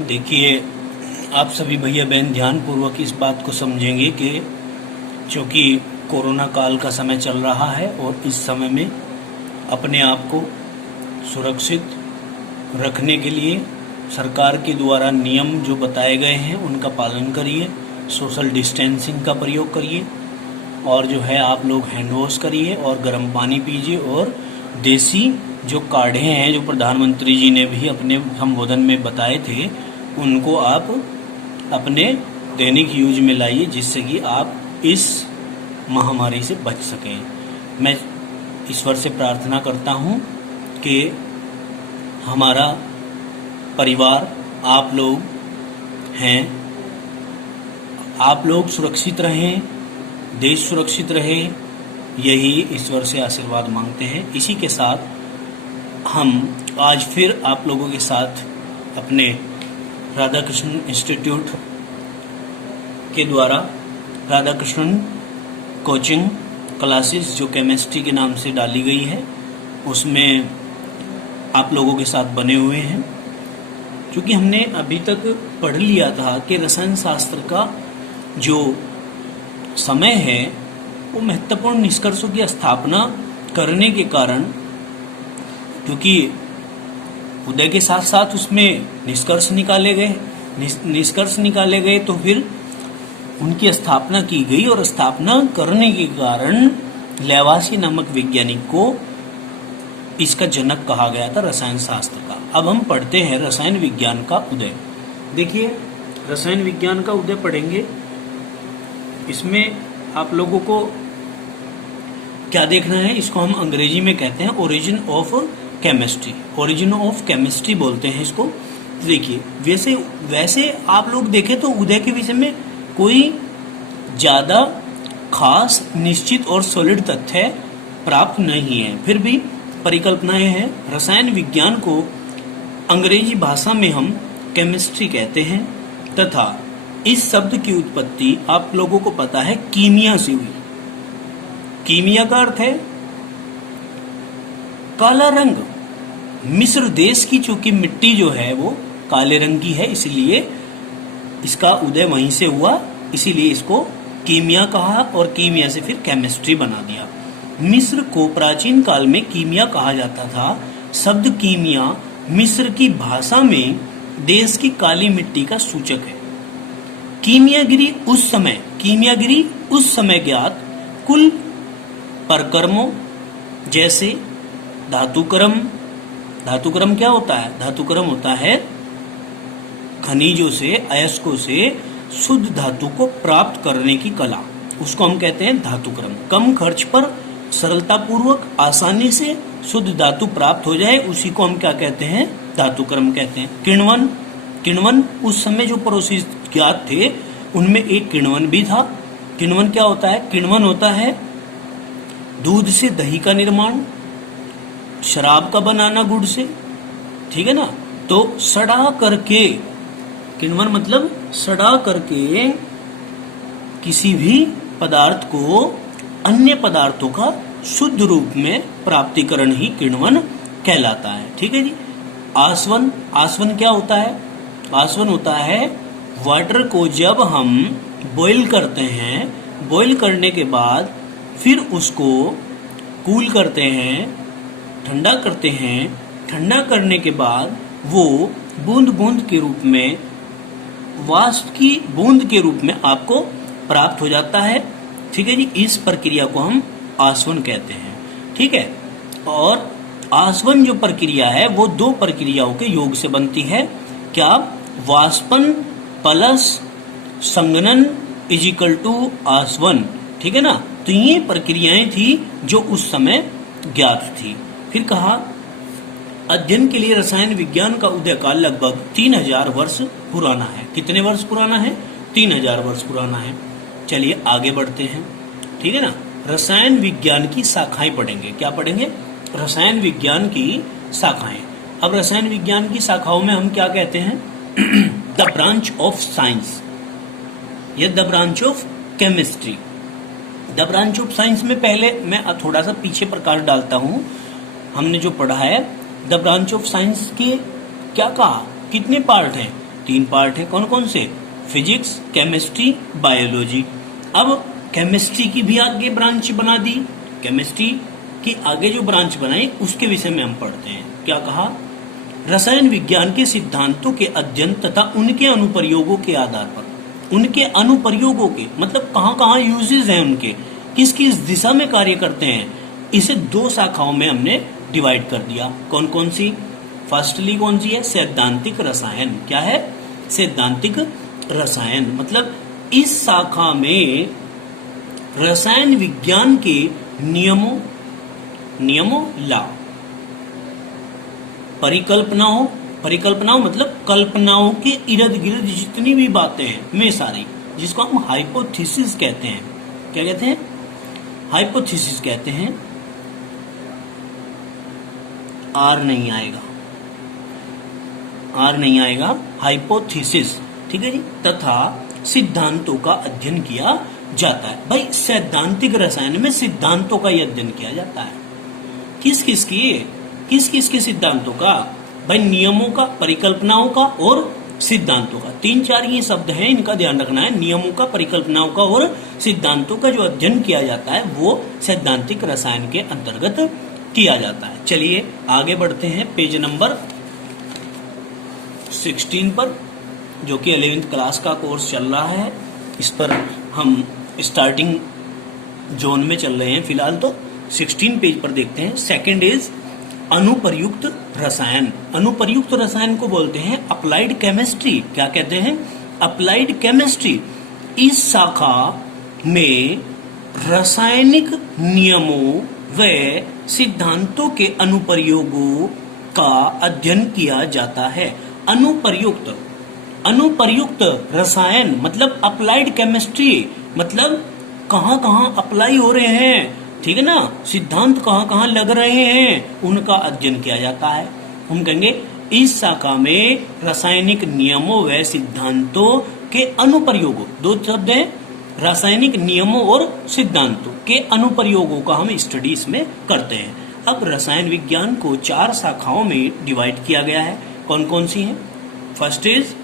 देखिए, आप सभी भैया बहन ध्यानपूर्वक इस बात को समझेंगे कि चूँकि कोरोना काल का समय चल रहा है और इस समय में अपने आप को सुरक्षित रखने के लिए सरकार के द्वारा नियम जो बताए गए हैं उनका पालन करिए, सोशल डिस्टेंसिंग का प्रयोग करिए और जो है आप लोग हैंड वॉश करिए और गर्म पानी पीजिए और देसी जो काढ़े हैं जो प्रधानमंत्री जी ने भी अपने संबोधन में बताए थे उनको आप अपने दैनिक यूज में लाइए, जिससे कि आप इस महामारी से बच सकें। मैं ईश्वर से प्रार्थना करता हूं कि हमारा परिवार, आप लोग हैं, आप लोग सुरक्षित रहें, देश सुरक्षित रहे, यही ईश्वर से आशीर्वाद मांगते हैं। इसी के साथ हम आज फिर आप लोगों के साथ अपने राधा कृष्ण इंस्टीट्यूट के द्वारा राधा कृष्ण कोचिंग क्लासेस जो केमिस्ट्री के नाम से डाली गई है उसमें आप लोगों के साथ बने हुए हैं। क्योंकि हमने अभी तक पढ़ लिया था कि रसायन शास्त्र का जो समय है वो महत्वपूर्ण निष्कर्षों की स्थापना करने के कारण, क्योंकि उदय के साथ साथ उसमें निष्कर्ष निकाले गए तो फिर उनकी स्थापना की गई और स्थापना करने के कारण लेवासी नामक वैज्ञानिक को इसका जनक कहा गया था रसायन शास्त्र का। अब हम पढ़ते हैं रसायन विज्ञान का उदय। देखिए, रसायन विज्ञान का उदय पढ़ेंगे, इसमें आप लोगों को क्या देखना है, इसको हम अंग्रेजी में कहते हैं origin of chemistry. Origin of chemistry बोलते हैं इसको। देखिए, वैसे आप लोग देखें तो उदय के विषय में कोई ज्यादा खास निश्चित और सॉलिड तथ्य प्राप्त नहीं है, फिर भी परिकल्पनाएं हैं। रसायन विज्ञान को अंग्रेजी भाषा में हम केमिस्ट्री कहते हैं तथा इस शब्द की उत्पत्ति आप लोगों को पता है कीमिया से हुई। कीमिया का अर्थ है काला रंग। मिस्र देश की चूंकि मिट्टी जो है वो काले रंग की है, इसलिए इसका उदय वहीं से हुआ, इसीलिए इसको कीमिया कहा और कीमिया से फिर केमिस्ट्री बना दिया। मिस्र को प्राचीन काल में कीमिया कहा जाता था। शब्द कीमिया मिस्र की भाषा में देश की काली मिट्टी का सूचक है। कीमियागिरी उस समय ज्ञात कुल परकर्मों जैसे धातुक्रम क्या होता है? धातुक्रम होता है खनिजों से, अयस्कों से शुद्ध धातु को प्राप्त करने की कला, उसको हम कहते हैं धातुक्रम। कम खर्च पर सरलता पूर्वक आसानी से शुद्ध धातु प्राप्त हो जाए, उसी को हम क्या कहते हैं? धातुक्रम कहते हैं। किण्वन उस समय जो प्रोसेस ज्ञात थे उनमें एक किण्वन भी था। किण्वन क्या होता है? किण्वन होता है दूध से दही का निर्माण, शराब का बनाना गुड़ से, ठीक है ना। तो सड़ा करके, किण्वन मतलब सड़ा करके किसी भी पदार्थ को अन्य पदार्थों का शुद्ध रूप में प्राप्तिकरण ही किण्वन कहलाता है, ठीक है जी। आसवन क्या होता है? आसवन होता है वाटर को जब हम बॉईल करते हैं, बॉईल करने के बाद फिर उसको कूल करते हैं, ठंडा करते हैं, ठंडा करने के बाद वो बूंद बूंद के रूप में, वाष्प की बूंद के रूप में आपको प्राप्त हो जाता है, ठीक है जी। इस प्रक्रिया को हम आसवन कहते हैं, ठीक है। और आसवन जो प्रक्रिया है वो दो प्रक्रियाओं के योग से बनती है। क्या? वाष्पन प्लस संघनन इजिकल टू आसवन, ठीक है ना। तो ये प्रक्रियाएं थी जो उस समय ज्ञात थी। फिर कहा अध्ययन के लिए रसायन विज्ञान का उदय काल लगभग 3000 वर्ष पुराना है। कितने वर्ष पुराना है? 3000 वर्ष पुराना है। चलिए आगे बढ़ते हैं, ठीक है ना। रसायन विज्ञान की शाखाएं पढ़ेंगे। क्या पढ़ेंगे? रसायन विज्ञान की शाखाएं। अब रसायन विज्ञान की शाखाओं में हम क्या कहते हैं? द ब्रांच ऑफ साइंस या the branch of chemistry. The branch of science में पहले मैं थोड़ा सा पीछे प्रकाश डालता हूं। हमने जो पढ़ा है द ब्रांच ऑफ साइंस के क्या कहा? कितने पार्ट हैं? 3 पार्ट है। कौन कौन से? Physics, chemistry, biology. अब केमिस्ट्री की भी आगे ब्रांच बना दी, केमिस्ट्री की आगे जो ब्रांच बनाई उसके विषय में हम पढ़ते हैं। क्या कहा? रसायन विज्ञान के सिद्धांतों के अध्ययन तथा उनके अनुप्रयोगों के आधार पर, उनके अनुप्रयोगों के मतलब कहाँ कहाँ यूजेस हैं उनके, किस किस दिशा में कार्य करते हैं, इसे 2 शाखाओं में हमने डिवाइड कर दिया। कौन कौन सी? फर्स्टली कौन सी है? सैद्धांतिक रसायन। क्या है? सैद्धांतिक रसायन। मतलब इस शाखा में रसायन विज्ञान के नियमों ला, परिकल्पनाओं मतलब कल्पनाओं के इर्द गिर्द जितनी भी बातें हैं में सारी, जिसको हम हाइपोथेसिस कहते हैं। क्या कहते हैं? हाइपोथेसिस कहते हैं। आर नहीं आएगा, हाइपोथेसिस, ठीक है जी। तथा सिद्धांतों का अध्ययन किया जाता है। भाई सैद्धांतिक रसायन में सिद्धांतों का ही अध्ययन किया जाता है। किस किस के सिद्धांतों का? भाई नियमों का, परिकल्पनाओं का और सिद्धांतों का। 3-4 ये शब्द हैं, इनका ध्यान रखना है। नियमों का, परिकल्पनाओं का और सिद्धांतों का जो अध्ययन किया जाता है वो सैद्धांतिक रसायन के अंतर्गत किया जाता है। चलिए आगे बढ़ते हैं पेज नंबर 16 पर, जो कि 11th क्लास का कोर्स चल रहा है। इस पर हम स्टार्टिंग जोन में चल रहे हैं फिलहाल। तो 16 पेज पर देखते हैं। सेकंड इज अनुप्रयुक्त रसायन। अनुप्रयुक्त रसायन को बोलते हैं अप्लाइड केमिस्ट्री। क्या कहते हैं? Applied chemistry. इस शाखा में रासायनिक नियमों व सिद्धांतों के अनुप्रयोगों का अध्ययन किया जाता है। अनुप्रयुक्त रसायन मतलब अप्लाइड केमिस्ट्री, मतलब कहाँ कहाँ अप्लाई हो रहे हैं, ठीक है ना, सिद्धांत कहाँ कहाँ लग रहे हैं, उनका अध्ययन किया जाता है। हम कहेंगे इस शाखा में रासायनिक नियमों व सिद्धांतों के अनुप्रयोगों, 2 शब्द हैं, रासायनिक नियमों और सिद्धांतों के अनुप्रयोगों का हम स्टडी इसमें करते हैं। अब रसायन विज्ञान को 4 शाखाओं में डिवाइड किया गया है। कौन कौन सी हैं? फर्स्ट इज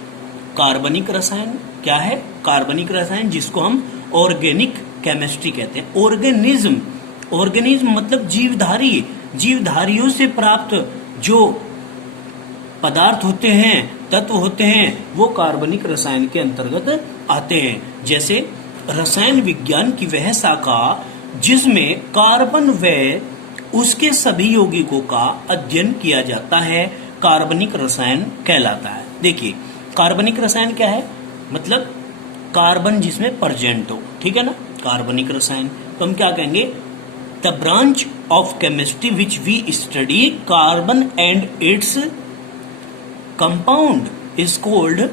कार्बनिक रसायन। क्या है? कार्बनिक रसायन, जिसको हम ऑर्गेनिक केमिस्ट्री कहते हैं। ऑर्गेनिज्म मतलब जीवधारी, जीवधारियों से प्राप्त जो पदार्थ होते हैं, तत्व होते हैं, वो कार्बनिक रसायन के अंतर्गत आते हैं। जैसे रसायन विज्ञान की वह शाखा जिसमें कार्बन व उसके सभी यौगिकों का अध्ययन किया जाता है, कार्बनिक रसायन कहलाता है। देखिए कार्बनिक रसायन क्या है? मतलब कार्बन जिसमें प्रेजेंट हो, ठीक है ना, कार्बनिक रसायन। तो हम क्या कहेंगे? The branch of chemistry which we study carbon and its compound is called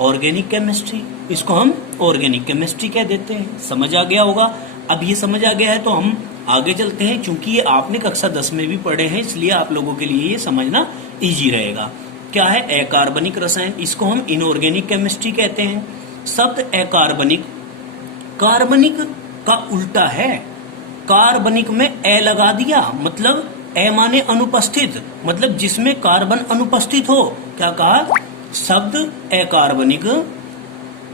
organic chemistry. इसको हम ऑर्गेनिक केमिस्ट्री कह देते हैं। समझ आ गया होगा। अब ये समझ आ गया है तो हम आगे चलते हैं, क्योंकि ये आपने कक्षा 10 में भी पढ़े हैं, इसलिए आप लोगों के लिए ये समझना इजी रहेगा। क्या है अकार्बनिक रसायन? इसको हम इनऑर्गेनिक केमिस्ट्री कहते हैं। शब्द अकार्बनिक, कार्बनिक का उल्टा है। कार्बनिक में ए लगा दिया, मतलब ए माने अनुपस्थित, मतलब जिसमें कार्बन अनुपस्थित हो। क्या कहा? शब्द अकार्बनिक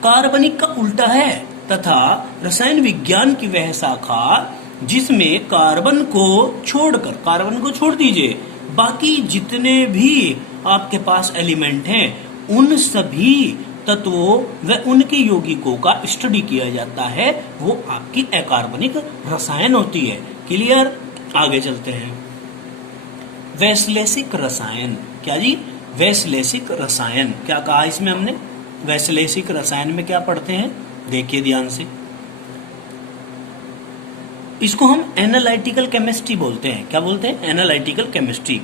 कार्बनिक का उल्टा है। तथा रसायन विज्ञान की वह शाखा जिसमें कार्बन को छोड़कर, कार्बन को छोड़ दीजिए, बाकी जितने भी आपके पास एलिमेंट हैं उन सभी तत्वों व उनके यौगिकों का स्टडी किया जाता है, वो आपकी अकार्बनिक रसायन होती है। क्लियर? आगे चलते हैं। वैश्लेषिक रसायन। क्या जी? वैश्लेषिक रसायन। क्या कहा इसमें हमने? वैश्लेषिक रसायन में क्या पढ़ते हैं? देखिए ध्यान से। इसको हम एनालिटिकल केमिस्ट्री बोलते हैं। क्या बोलते हैं? Analytical chemistry.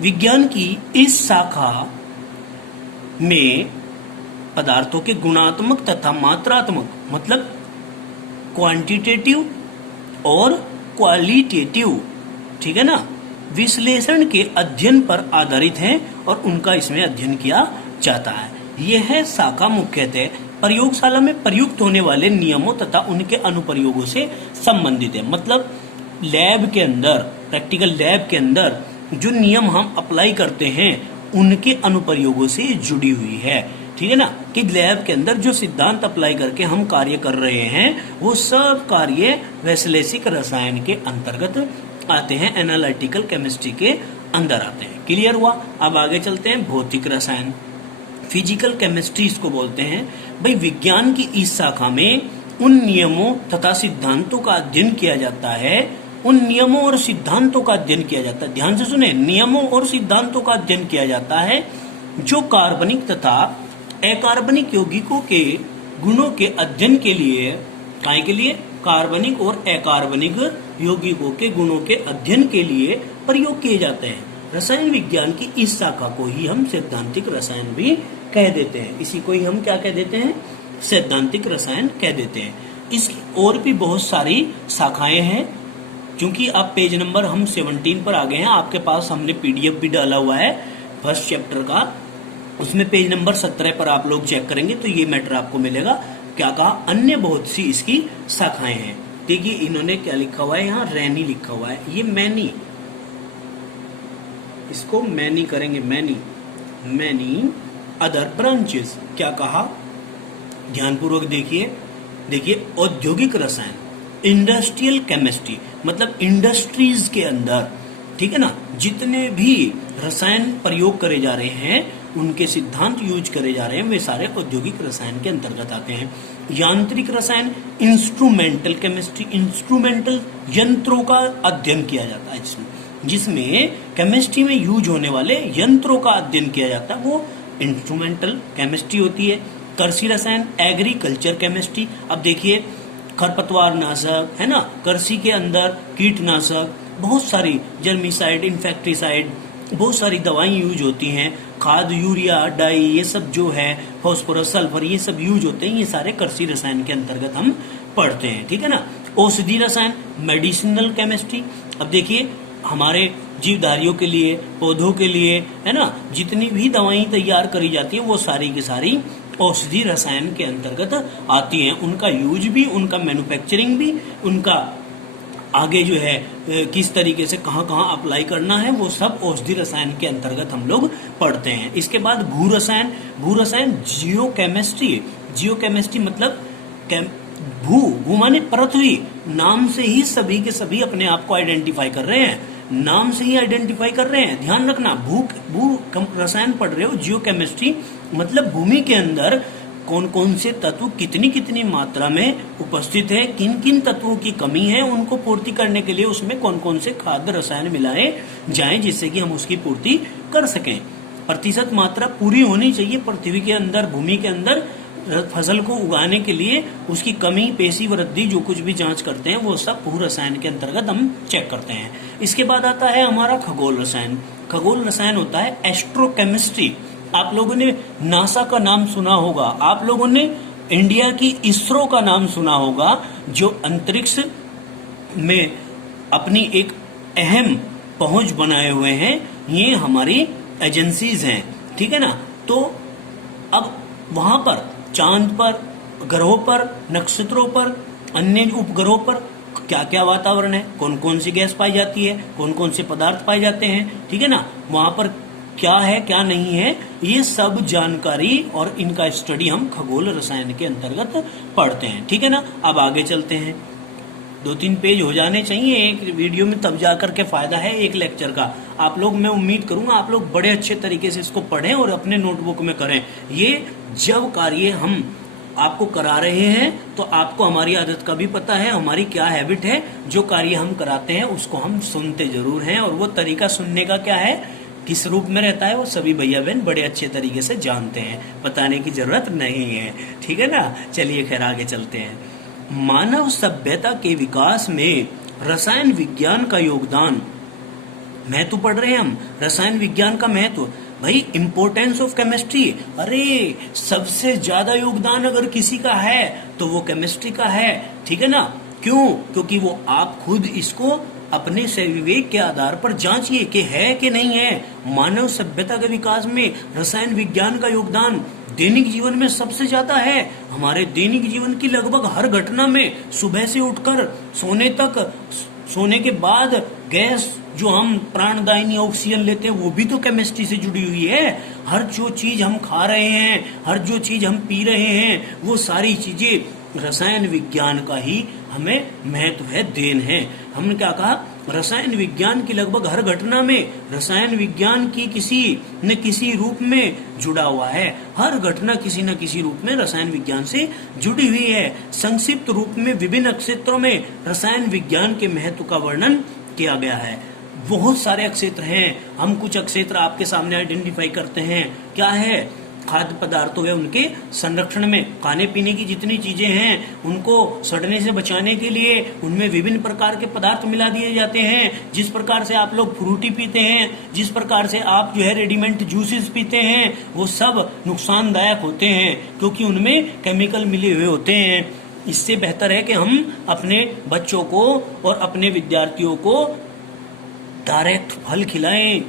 विज्ञान की इस शाखा में पदार्थों के गुणात्मक तथा मात्रात्मक, मतलब क्वांटिटेटिव और क्वालिटेटिव, ठीक है ना, विश्लेषण के अध्ययन पर आधारित है और उनका इसमें अध्ययन किया जाता है। यह शाखा मुख्यतः प्रयोगशाला में प्रयुक्त होने वाले नियमों तथा उनके अनुप्रयोगों से संबंधित है। मतलब लैब के अंदर, प्रैक्टिकल लैब के अंदर जो नियम हम अप्लाई करते हैं उनके अनुप्रयोगों से जुड़ी हुई है। ठीक है ना, कि लैब के अंदर जो सिद्धांत अप्लाई करके हम कार्य कर रहे हैं वो सब कार्य वैश्लेषिक रसायन के अंतर्गत आते हैं, एनालिटिकल केमिस्ट्री के अंदर आते हैं। क्लियर हुआ? अब आगे चलते हैं भौतिक रसायन, फिजिकल केमिस्ट्री इसको बोलते हैं। भाई विज्ञान की इस शाखा में उन नियमों तथा सिद्धांतों का अध्ययन किया जाता है, उन नियमों और सिद्धांतों का अध्ययन किया जाता है। ध्यान से सुने, नियमों और सिद्धांतों का अध्ययन किया जाता है जो कार्बनिक तथा अकार्बनिक यौगिकों के गुणों के अध्ययन के लिए, काय के लिए, कार्बनिक और अकार्बनिक यौगिकों के गुणों के अध्ययन के लिए प्रयोग किए जाते हैं। रसायन विज्ञान की इस शाखा को ही हम सैद्धांतिक रसायन भी कह देते हैं। इसी को ही हम क्या कह देते हैं? सैद्धांतिक रसायन कह देते हैं। इसकी और भी बहुत सारी शाखाएं हैं। क्योंकि आप पेज नंबर हम 17 पर आ गए हैं, आपके पास हमने पीडीएफ भी डाला हुआ है फर्स्ट चैप्टर का, उसमें पेज नंबर 17 पर आप लोग चेक करेंगे तो ये मैटर आपको मिलेगा। क्या कहा? अन्य बहुत सी इसकी शाखाएं हैं। देखिए इन्होंने क्या लिखा हुआ है, यहाँ रैनी लिखा हुआ है, ये मैनी, इसको मैनी करेंगे, मैनी अदर ब्रांचेस। क्या कहा? ध्यानपूर्वक देखिए औद्योगिक रसायन, इंडस्ट्रियल केमिस्ट्री, मतलब इंडस्ट्रीज के अंदर, ठीक है ना, जितने भी रसायन प्रयोग करे जा रहे हैं, उनके सिद्धांत यूज करे जा रहे हैं, वे सारे औद्योगिक रसायन के अंतर्गत आते हैं। यांत्रिक रसायन, इंस्ट्रूमेंटल केमिस्ट्री, इंस्ट्रूमेंटल यंत्रों का अध्ययन किया जाता है, जिसमें केमिस्ट्री में यूज होने वाले यंत्रों का अध्ययन किया जाता है, वो इंस्ट्रूमेंटल केमिस्ट्री होती है। कृषि रसायन, एग्रीकल्चर केमिस्ट्री। अब देखिए खरपतवार नाशक है ना, कृषि के अंदर कीटनाशक, बहुत सारी जर्मिसाइड, इन्फेक्टिसाइड, बहुत सारी दवाएं यूज होती हैं, खाद, यूरिया, डाई, ये सब जो है, फास्फोरस, सल्फर, ये सब यूज होते हैं, ये सारे कृषि रसायन के अंतर्गत हम पढ़ते हैं। ठीक है ना। औषधि रसायन, मेडिसिनल केमिस्ट्री। अब देखिए हमारे जीवधारियों के लिए, पौधों के लिए, है ना, जितनी भी दवाएं तैयार करी जाती है वो सारी की सारी औषधि रसायन के अंतर्गत आती हैं। उनका यूज भी, उनका मैन्युफैक्चरिंग भी, उनका आगे जो है किस तरीके से कहाँ कहाँ अप्लाई करना है, वो सब औषधि रसायन के अंतर्गत हम लोग पढ़ते हैं। इसके बाद भू रसायन, भू रसायन जियो केमिस्ट्री। जियो केमिस्ट्री मतलब भू माने पृथ्वी, नाम से ही सभी के सभी अपने आप को आइडेंटिफाई कर रहे हैं, नाम से ही आइडेंटिफाई कर रहे हैं। ध्यान रखना, भू रसायन पढ़ रहे हो, जियो केमिस्ट्री मतलब भूमि के अंदर कौन कौन से तत्व कितनी कितनी मात्रा में उपस्थित है, किन किन तत्वों की कमी है, उनको पूर्ति करने के लिए उसमें कौन कौन से खाद्य रसायन मिलाए जाएं जिससे कि हम उसकी पूर्ति कर सकें। प्रतिशत मात्रा पूरी होनी चाहिए पृथ्वी के अंदर, भूमि के अंदर फसल को उगाने के लिए, उसकी कमी, पेशी वृद्धि, जो कुछ भी जांच करते हैं वो सब भू रसायन के अंतर्गत हम चेक करते हैं। इसके बाद आता है हमारा खगोल रसायन। खगोल रसायन होता है एस्ट्रोकेमिस्ट्री। आप लोगों ने नासा का नाम सुना होगा, आप लोगों ने इंडिया की इसरो का नाम सुना होगा, जो अंतरिक्ष में अपनी एक अहम पहुंच बनाए हुए हैं, ये हमारी एजेंसीज हैं। ठीक है ना। तो अब वहां पर चांद पर, ग्रहों पर, नक्षत्रों पर, अन्य उपग्रहों पर क्या क्या वातावरण है, कौन कौन सी गैस पाई जाती है, कौन कौन से पदार्थ पाए जाते हैं, ठीक है ना, वहां पर क्या है क्या नहीं है, ये सब जानकारी और इनका स्टडी हम खगोल रसायन के अंतर्गत पढ़ते हैं। ठीक है ना। अब आगे चलते हैं, 2-3 पेज हो जाने चाहिए एक वीडियो में, तब जाकर के फायदा है एक लेक्चर का। आप लोग, मैं उम्मीद करूंगा आप लोग बड़े अच्छे तरीके से इसको पढ़ें और अपने नोटबुक में करें। ये जब कार्य हम आपको करा रहे हैं तो आपको हमारी आदत का भी पता है, हमारी क्या हैबिट है, जो कार्य हम कराते हैं उसको हम सुनते जरूर हैं, और वो तरीका सुनने का क्या है, किस रूप में रहता है, वो सभी भैया बहन बड़े अच्छे तरीके से जानते हैं, बताने की जरूरत नहीं है। ठीक है ना। चलिए खैर आगे चलते हैं। मानव सभ्यता के विकास में रसायन विज्ञान का योगदान, महत्व पढ़ रहे हैं हम, रसायन विज्ञान का महत्व। भाई इंपोर्टेंस ऑफ केमिस्ट्री, अरे सबसे ज्यादा योगदान अगर किसी का है तो वो केमिस्ट्री का है। ठीक है ना। क्यों? क्योंकि वो आप खुद इसको अपने से विवेक के आधार पर जांचिए कि है कि नहीं है। मानव सभ्यता के विकास में रसायन विज्ञान का योगदान दैनिक जीवन में सबसे ज्यादा है। हमारे दैनिक जीवन की लगभग हर घटना में, सुबह से उठकर सोने तक, सोने के बाद गैस जो हम प्राणदायिनी ऑक्सीजन लेते हैं वो भी तो केमिस्ट्री से जुड़ी हुई है। हर जो चीज हम खा रहे हैं, हर जो चीज हम पी रहे हैं, वो सारी चीजें रसायन विज्ञान का ही हमें महत्व है, देन है। हमने क्या कहा, रसायन विज्ञान की लगभग हर घटना में रसायन विज्ञान की किसी न किसी रूप में जुड़ा हुआ है। हर घटना किसी न किसी रूप में रसायन विज्ञान से जुड़ी हुई है। संक्षिप्त रूप में विभिन्न क्षेत्रों में रसायन विज्ञान के महत्व का वर्णन किया गया है। बहुत सारे क्षेत्र हैं, हम कुछ क्षेत्र आपके सामने आइडेंटिफाई करते हैं। क्या है, खाद्य पदार्थों व उनके संरक्षण में खाने पीने की जितनी चीजें हैं उनको सड़ने से बचाने के लिए उनमें विभिन्न प्रकार के पदार्थ मिला दिए जाते हैं। जिस प्रकार से आप लोग फ्रूटी पीते हैं, जिस प्रकार से आप जो है रेडीमेड जूसेस पीते हैं, वो सब नुकसानदायक होते हैं क्योंकि उनमें केमिकल मिले हुए होते हैं। इससे बेहतर है कि हम अपने बच्चों को और अपने विद्यार्थियों को डायरेक्ट फल खिलाएं,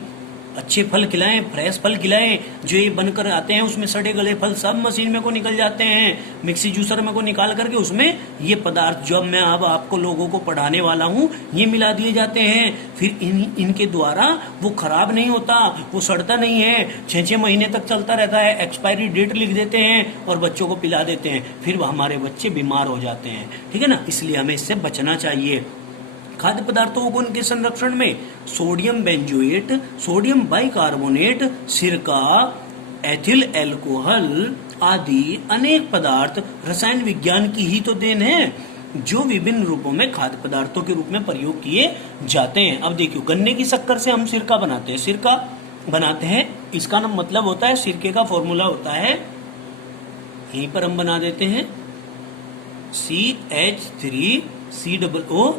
अच्छे फल खिलाएं, फ्रेश फल खिलाएं। जो ये बनकर आते हैं उसमें सड़े गले फल सब मशीन में को निकल जाते हैं, मिक्सी जूसर में को निकाल करके उसमें ये पदार्थ जो मैं अब आपको लोगों को पढ़ाने वाला हूँ ये मिला दिए जाते हैं। फिर इनके द्वारा वो खराब नहीं होता, वो सड़ता नहीं है, 6-6 महीने तक चलता रहता है। एक्सपायरी डेट लिख देते हैं और बच्चों को पिला देते हैं, फिर हमारे बच्चे बीमार हो जाते हैं। ठीक है ना, इसलिए हमें इससे बचना चाहिए। खाद्य पदार्थों को उनके संरक्षण में सोडियम बेंजोएट, सोडियम बाइकार्बोनेट, सिरका, एथिल एल्कोहल आदि अनेक पदार्थ रसायन विज्ञान की ही तो देन है, जो विभिन्न रूपों में खाद्य पदार्थों के रूप में प्रयोग किए जाते हैं। अब देखियो, गन्ने की शक्कर से हम सिरका बनाते हैं, सिरका बनाते हैं, इसका नाम मतलब होता है, सिरके का फॉर्मूला होता है, यहीं पर हम बना देते हैं CH3COOH।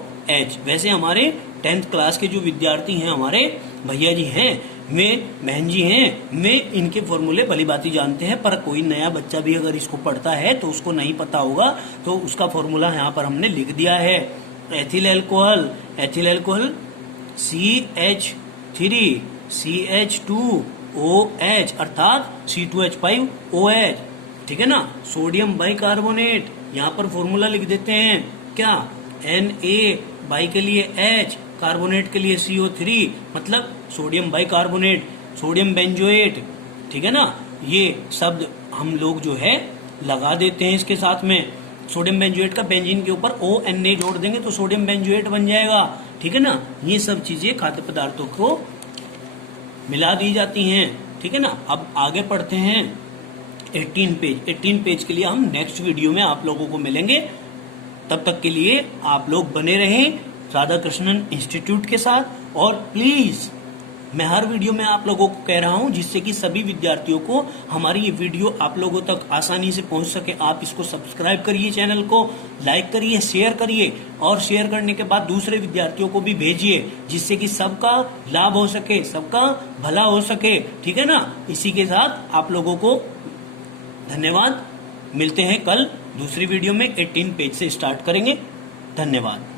वैसे हमारे 10th क्लास के जो विद्यार्थी हैं, हमारे भैया जी हैं, वे बहन जी हैं, वे इनके फॉर्मूले भली भांति जानते हैं। पर कोई नया बच्चा भी अगर इसको पढ़ता है तो उसको नहीं पता होगा, तो उसका फॉर्मूला यहाँ पर हमने लिख दिया है। एथिल एल्कोहल CH3CH2OH अर्थात C2H5OH। ठीक है ना। सोडियम बाइकार्बोनेट, यहाँ पर फॉर्मूला लिख देते हैं क्या, Na, बाई के लिए H, कार्बोनेट के लिए CO3, मतलब सोडियम बाइकार्बोनेट, सोडियम बेंजोएट। ठीक है ना, ये शब्द हम लोग जो है लगा देते हैं इसके साथ में। सोडियम बेंजोएट का बेंजीन के ऊपर ONA जोड़ देंगे तो सोडियम बेंजोएट बन जाएगा। ठीक है ना, ये सब चीजें खाद्य पदार्थों को मिला दी जाती हैं। ठीक है ना। अब आगे पढ़ते हैं 18 पेज के लिए हम नेक्स्ट वीडियो में आप लोगों को मिलेंगे। तब तक के लिए आप लोग बने रहें राधा कृष्णन इंस्टीट्यूट के साथ, और प्लीज मैं हर वीडियो में आप लोगों को कह रहा हूं जिससे कि सभी विद्यार्थियों को हमारी ये वीडियो आप लोगों तक आसानी से पहुंच सके। आप इसको सब्सक्राइब करिए, चैनल को लाइक करिए, शेयर करिए, और शेयर करने के बाद दूसरे विद्यार्थियों को भी भेजिए जिससे कि सबका लाभ हो सके, सबका भला हो सके। ठीक है ना। इसी के साथ आप लोगों को धन्यवाद। मिलते हैं कल दूसरी वीडियो में। 18 पेज से स्टार्ट करेंगे। धन्यवाद।